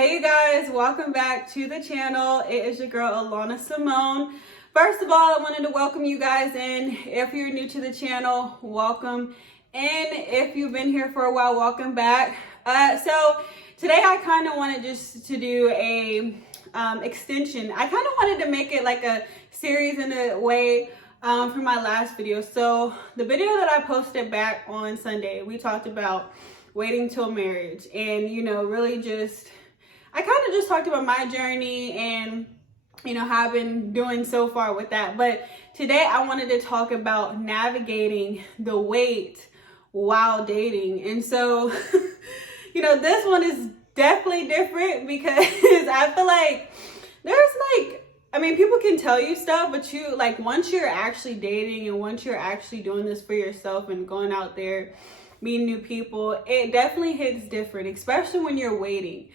Hey you guys, welcome back to the channel. It is your girl Alana Simone. First of all, I wanted to welcome you guys in. If you're new to the channel, welcome. And if you've been here for a while, welcome back. So today I kind of wanted just to do a extension. I kind of wanted to make it like a series in a way from my last video. So the video that I posted back on Sunday, we talked about waiting till marriage, and really just I kind of just talked about my journey and how I've been doing so far with that. But today I wanted to talk about navigating the wait while dating. And so this one is definitely different because I feel like there's people can tell you stuff, but once you're actually dating and once you're actually doing this for yourself and going out there meeting new people, it definitely hits different, especially when you're waiting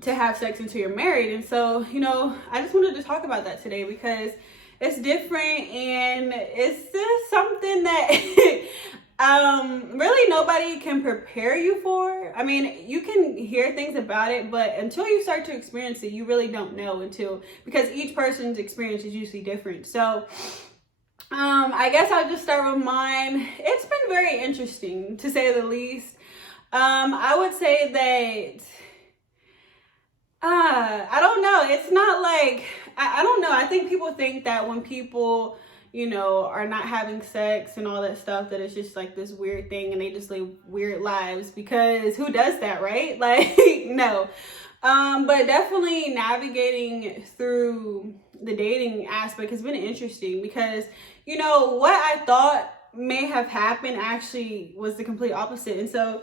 to have sex until you're married. And so I just wanted to talk about that today because it's different and it's just something that really nobody can prepare you for. I mean, you can hear things about it, but until you start to experience it, you really don't know because each person's experience is usually different. So I guess I'll just start with mine. It's been very interesting, to say the least. I would say that I don't know. It's not like I don't know. I think people think that when people are not having sex and all that stuff, that it's just like this weird thing and they just live weird lives, because who does that, right? Like, no. But definitely navigating through the dating aspect has been interesting because what I thought may have happened actually was the complete opposite. And so,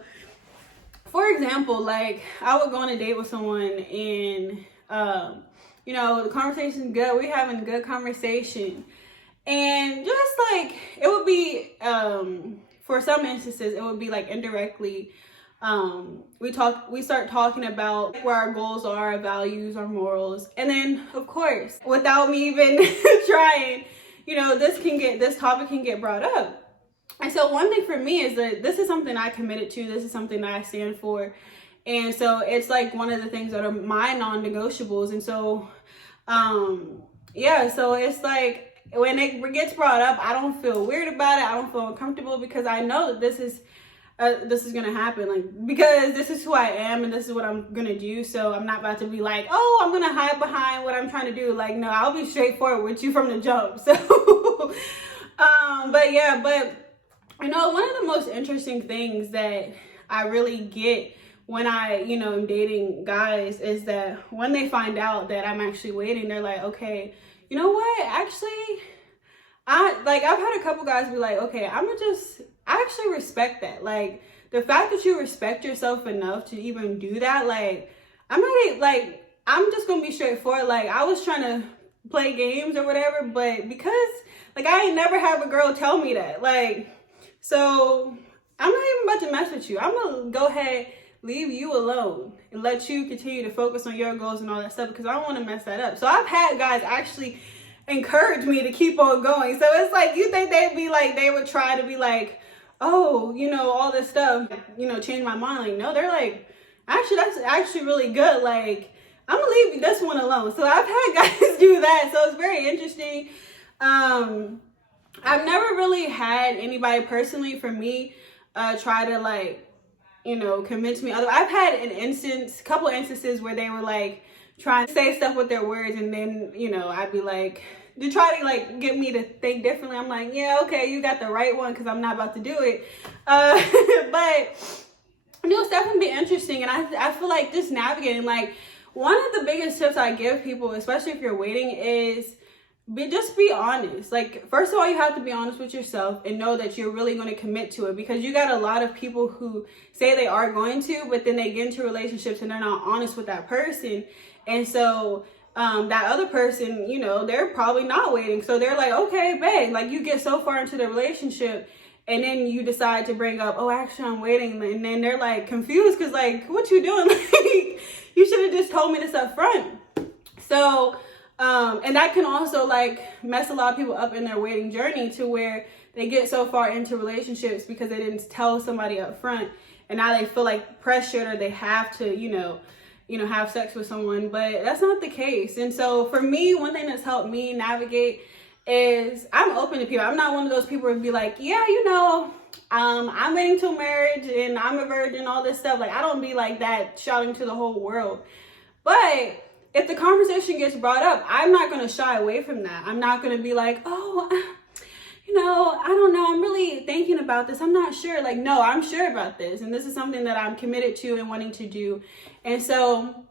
for example, like I would go on a date with someone and the conversation's good, we're having a good conversation, and just like it would be for some instances it would be like indirectly we start talking about where our goals are, our values, our morals, and then of course without me even trying, this topic can get brought up. And so one thing for me is that this is something I committed to. This is something that I stand for. And so it's like one of the things that are my non-negotiables. And so, so it's like when it gets brought up, I don't feel weird about it. I don't feel uncomfortable because I know that this is going to happen. Like, because this is who I am and this is what I'm going to do. So I'm not about to be like, oh, I'm going to hide behind what I'm trying to do. Like, no, I'll be straightforward with you from the jump. So, but one of the most interesting things that I really get when I, am dating guys is that when they find out that I'm actually waiting, they're like, okay, you know what? Actually, I've had a couple guys be like, okay, I actually respect that. Like, the fact that you respect yourself enough to even do that, like, I'm just going to be straightforward. Like, I was trying to play games or whatever, but because, like, I ain't never have a girl tell me that. Like, so I'm not even about to mess with you. I'm going to go ahead, leave you alone and let you continue to focus on your goals and all that stuff because I don't want to mess that up. So I've had guys actually encourage me to keep on going. So it's like, you think they would try to be like, oh, all this stuff, change my mind. Like, no, they're like, actually, that's actually really good. Like, I'm going to leave this one alone. So I've had guys do that. So it's very interesting. I've never really had anybody personally for me try to like, convince me. Although I've had a couple instances where they were like trying to say stuff with their words, and then I'd be like, to try to like get me to think differently. I'm like, yeah, okay, you got the right one because I'm not about to do it. But it's definitely be interesting, and I feel like just navigating, like, one of the biggest tips I give people, especially if you're waiting, is just be honest. Like, first of all, you have to be honest with yourself and know that you're really going to commit to it, because you got a lot of people who say they are going to, but then they get into relationships and they're not honest with that person. And so that other person, they're probably not waiting. So they're like, okay, babe, like, you get so far into the relationship and then you decide to bring up, oh, actually I'm waiting. And then they're like confused because like, what you doing? Like, you should have just told me this up front. So and that can also like mess a lot of people up in their waiting journey, to where they get so far into relationships because they didn't tell somebody up front. and now they feel like pressured or they have to, have sex with someone, but that's not the case. And so for me, one thing that's helped me navigate is I'm open to people. I'm not one of those people who be like, yeah, I'm waiting till marriage and I'm a virgin, all this stuff. Like, I don't be like that shouting to the whole world. But if the conversation gets brought up, I'm not going to shy away from that. I'm not going to be like, oh, I don't know. I'm really thinking about this. I'm not sure. Like, no, I'm sure about this. And this is something that I'm committed to and wanting to do. And so,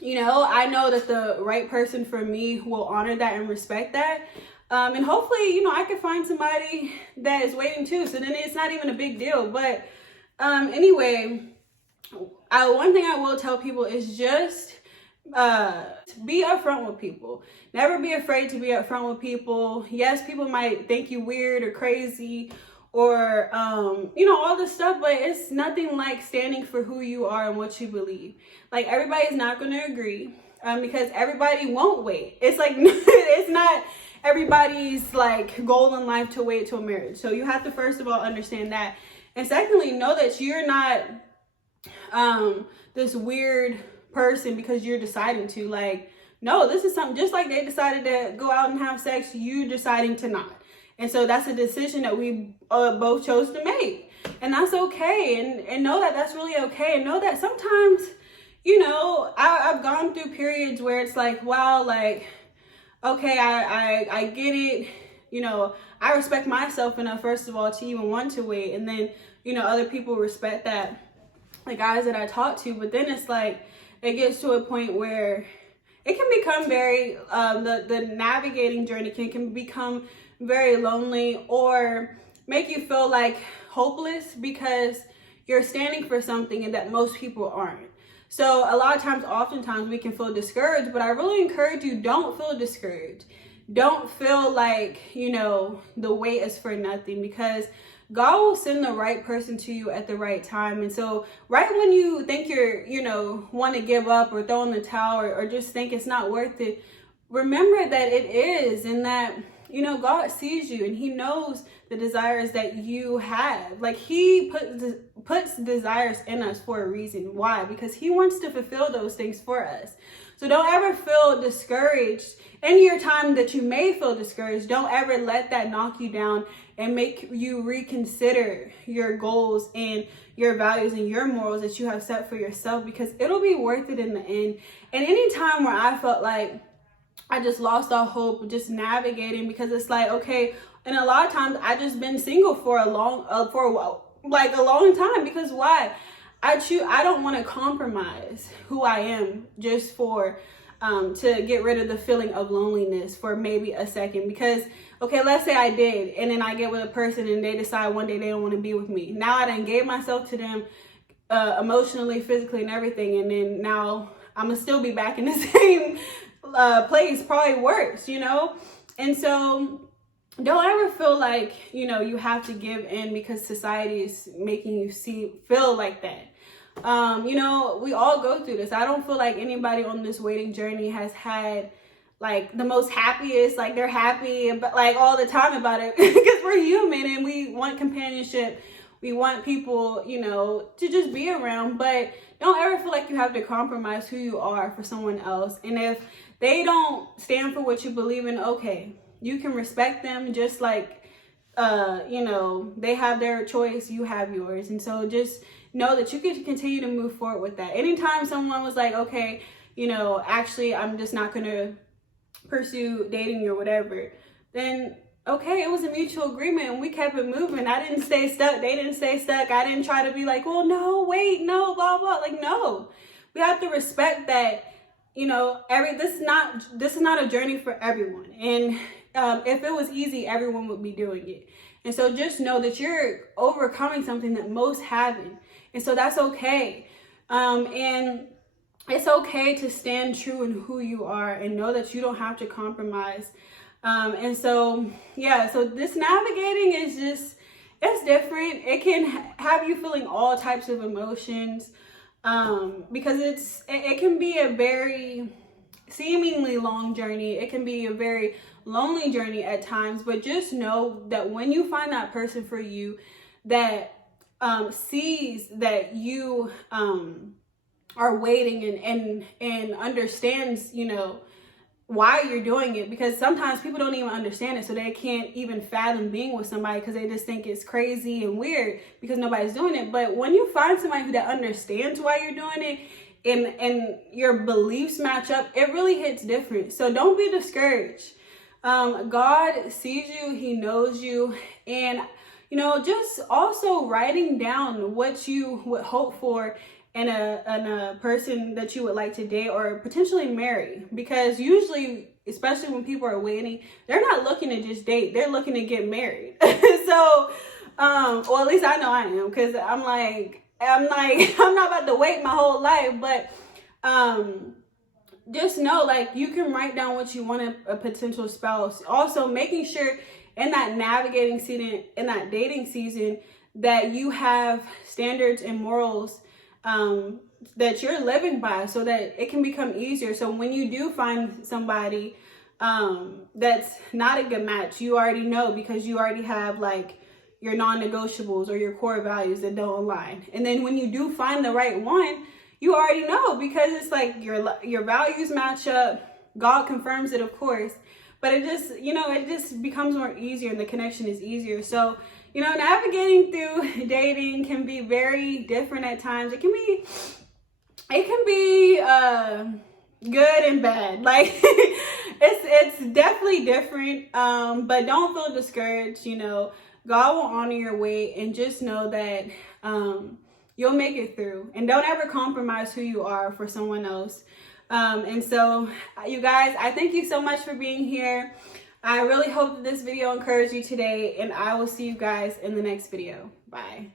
I know that the right person for me will honor that and respect that. And hopefully, I can find somebody that is waiting too. So then it's not even a big deal. But anyway, one thing I will tell people is just be upfront with people. Never be afraid to be upfront with people. Yes, people might think you weird or crazy or all this stuff, but it's nothing like standing for who you are and what you believe. Like, everybody's not going to agree because everybody won't wait. It's like it's not everybody's like goal in life to wait till marriage. So you have to first of all understand that, and secondly, know that you're not this weird person because you're deciding to. Like, no, this is something just like they decided to go out and have sex, you deciding to not. And so that's a decision that we both chose to make, and that's okay. And know that that's really okay. And know that sometimes, I've gone through periods where it's like, wow, like, okay, I get it. I respect myself enough, first of all, to even want to wait. And then, other people respect that, the guys that I talk to. But then it's like, it gets to a point where it can become very, the navigating journey can become very lonely or make you feel like hopeless because you're standing for something and that most people aren't. So a lot of times, oftentimes we can feel discouraged, but I really encourage you, don't feel discouraged. Don't feel like, the wait is for nothing, because God will send the right person to you at the right time. And so right when you think you're, want to give up or throw in the towel or just think it's not worth it, remember that it is, and that, God sees you and he knows the desires that you have. Like, he puts desires in us for a reason. Why? Because he wants to fulfill those things for us. So don't ever feel discouraged. In your time that you may feel discouraged, don't ever let that knock you down and make you reconsider your goals and your values and your morals that you have set for yourself, because it'll be worth it in the end. And any time where I felt like I just lost all hope, just navigating, because it's like, okay, and a lot of times I just been single for a long time, because why? I don't want to compromise who I am just for to get rid of the feeling of loneliness for maybe a second. Because, okay, let's say I did, and then I get with a person and they decide one day they don't want to be with me. Now I done gave myself to them emotionally, physically, and everything, and then now I'm gonna still be back in the same place, probably worse, And so don't ever feel like, you have to give in because society is making you feel like that. We all go through this. I don't feel like anybody on this waiting journey has had like the most happiest, like they're happy, but like all the time about it, because we're human and we want companionship. We want people, to just be around, but don't ever feel like you have to compromise who you are for someone else. And if they don't stand for what you believe in, okay, you can respect them, just like, they have their choice, you have yours. And so just know that you can continue to move forward with that. Anytime someone was like, okay, actually, I'm just not going to pursue dating or whatever, then okay, it was a mutual agreement and we kept it moving. I didn't stay stuck. They didn't stay stuck. I didn't try to be like, well, no, wait, no, blah, blah. Like, no, we have to respect that, this is not a journey for everyone. And if it was easy, everyone would be doing it. And so just know that you're overcoming something that most haven't. And so that's okay. And it's okay to stand true in who you are and know that you don't have to compromise. And so, so this navigating is just, it's different. It can have you feeling all types of emotions, because it can be a very seemingly long journey. It can be a very lonely journey at times, but just know that when you find that person for you, that sees that you are waiting and understands, you know, why you're doing it, because sometimes people don't even understand it, so they can't even fathom being with somebody because they just think it's crazy and weird because nobody's doing it. But when you find somebody that understands why you're doing it and your beliefs match up, it really hits different. So don't be discouraged. God sees you, he knows you, and you know, just also writing down what you would hope for in a person that you would like to date or potentially marry. Because usually, especially when people are waiting, they're not looking to just date, they're looking to get married. So well, at least I know I am, because I'm not about to wait my whole life. But just know, like, you can write down what you want in a potential spouse. Also making sure in that navigating season, in that dating season, that you have standards and morals that you're living by, so that it can become easier. So when you do find somebody that's not a good match, you already know, because you already have like your non-negotiables or your core values that don't align. And then when you do find the right one, you already know, because it's like your values match up. God confirms it, of course, but it just, you know, it just becomes more easier and the connection is easier. So, you know, navigating through dating can be very different at times. It can be good and bad. Like it's definitely different. But don't feel discouraged. You know, God will honor your wait, and just know that you'll make it through. And don't ever compromise who you are for someone else. And so, you guys, I thank you so much for being here. I really hope that this video encouraged you today, and I will see you guys in the next video. Bye.